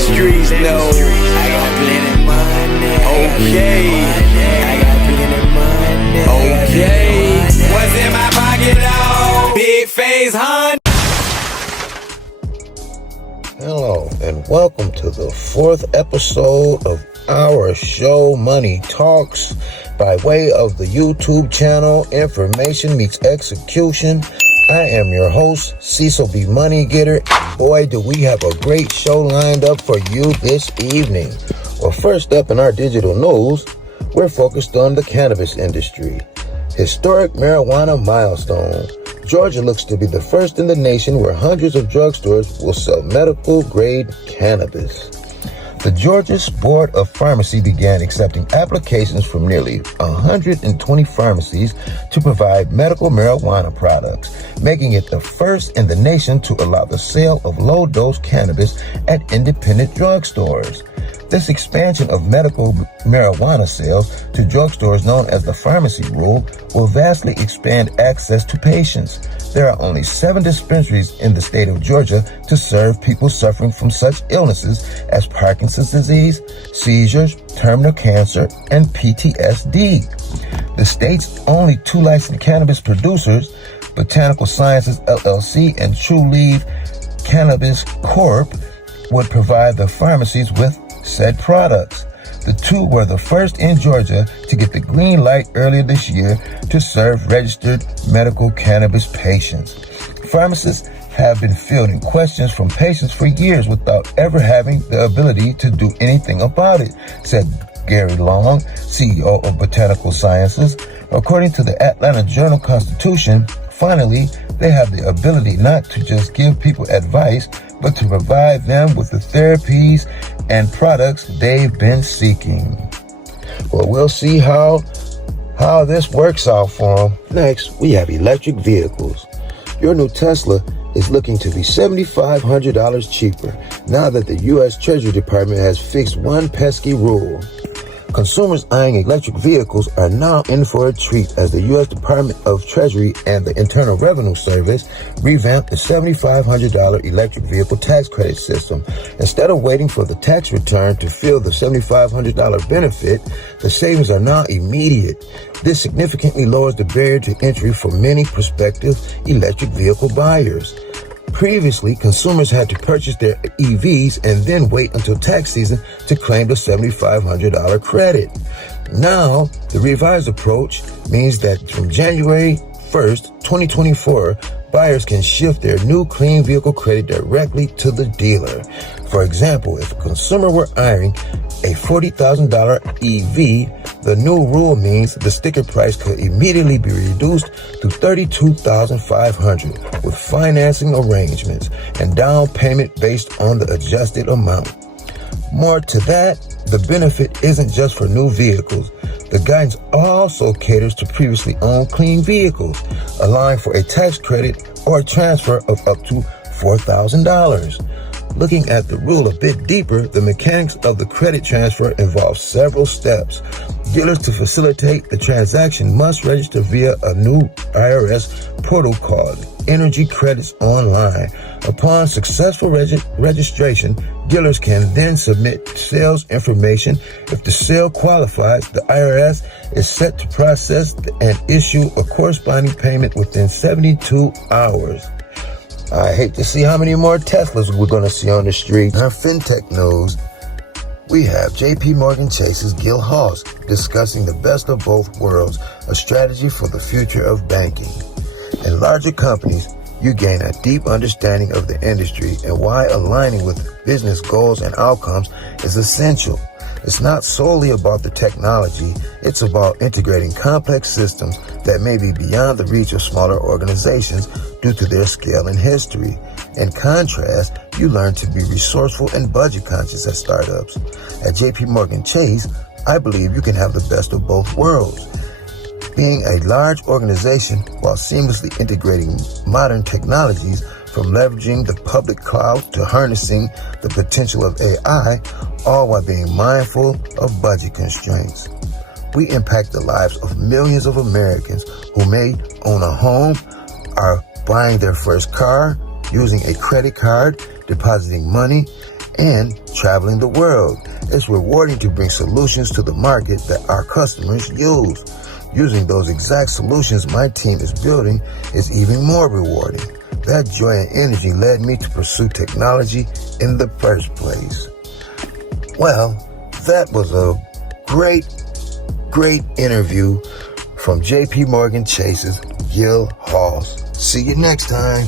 streets know I got plenty money. Okay, I got plenty money. Okay, what's in my pocket, dog? Big face, hun. Hello, and welcome to the 4th episode of our show, Money Talks, by way of the YouTube channel, Information Meets Execution. I am your host, Cecil B. Money Getter. Boy, do we have a great show lined up for you this evening. Well, first up in our digital news, we're focused on the cannabis industry. Historic marijuana milestone. Georgia looks to be the first in the nation where hundreds of drugstores will sell medical-grade cannabis. The Georgia Board of Pharmacy began accepting applications from nearly 120 pharmacies to provide medical marijuana products, making it the first in the nation to allow the sale of low-dose cannabis at independent drugstores. This expansion of medical marijuana sales to drugstores known as the pharmacy rule will vastly expand access to patients. There are only 7 dispensaries in the state of Georgia to serve people suffering from such illnesses as Parkinson's disease, seizures, terminal cancer, and PTSD. The state's only 2 licensed cannabis producers, Botanical Sciences LLC and True Leaf Cannabis Corp., would provide the pharmacies with said products. The 2 were the first in Georgia to get the green light earlier this year to serve registered medical cannabis patients. Pharmacists have been fielding questions from patients for years without ever having the ability to do anything about it, said Gary Long, CEO of Botanical Sciences. According to the Atlanta Journal-Constitution, finally, they have the ability not to just give people advice, but to provide them with the therapies and products they've been seeking. Well, we'll see how this works out for them. Next, we have electric vehicles. Your new Tesla is looking to be $7,500 cheaper now that the U.S. Treasury Department has fixed one pesky rule. Consumers eyeing electric vehicles are now in for a treat as the U.S. Department of Treasury and the Internal Revenue Service revamped the $7,500 electric vehicle tax credit system. Instead of waiting for the tax return to feel the $7,500 benefit, the savings are now immediate. This significantly lowers the barrier to entry for many prospective electric vehicle buyers. Previously, consumers had to purchase their EVs and then wait until tax season to claim the $7,500 credit. Now, the revised approach means that from January 1st, 2024, buyers can shift their new clean vehicle credit directly to the dealer. For example, if a consumer were eyeing a $40,000 EV, the new rule means the sticker price could immediately be reduced to $32,500 with financing arrangements and down payment based on the adjusted amount. More to that, the benefit isn't just for new vehicles. The guidance also caters to previously owned clean vehicles, allowing for a tax credit or a transfer of up to $4,000. Looking at the rule a bit deeper, the mechanics of the credit transfer involve several steps. Dealers to facilitate the transaction must register via a new IRS portal called Energy Credits Online. Upon successful registration, dealers can then submit sales information. If the sale qualifies, the IRS is set to process and issue a corresponding payment within 72 hours. I hate to see how many more Teslas we're going to see on the street. In our fintech news, we have JP Morgan Chase's Gil Hawes discussing the best of both worlds, a strategy for the future of banking. In larger companies, you gain a deep understanding of the industry and why aligning with business goals and outcomes is essential. It's not solely about the technology, it's about integrating complex systems that may be beyond the reach of smaller organizations due to their scale and history. In contrast, you learn to be resourceful and budget conscious at startups. At JP Morgan Chase, I believe you can have the best of both worlds. Being a large organization while seamlessly integrating modern technologies, from leveraging the public cloud to harnessing the potential of AI, all while being mindful of budget constraints. We impact the lives of millions of Americans who may own a home, are buying their first car, using a credit card, depositing money, and traveling the world. It's rewarding to bring solutions to the market that our customers use. Using those exact solutions my team is building is even more rewarding. That joy and energy led me to pursue technology in the first place. Well, that was a great interview from JP Morgan Chase's Gil Halls. See you next time.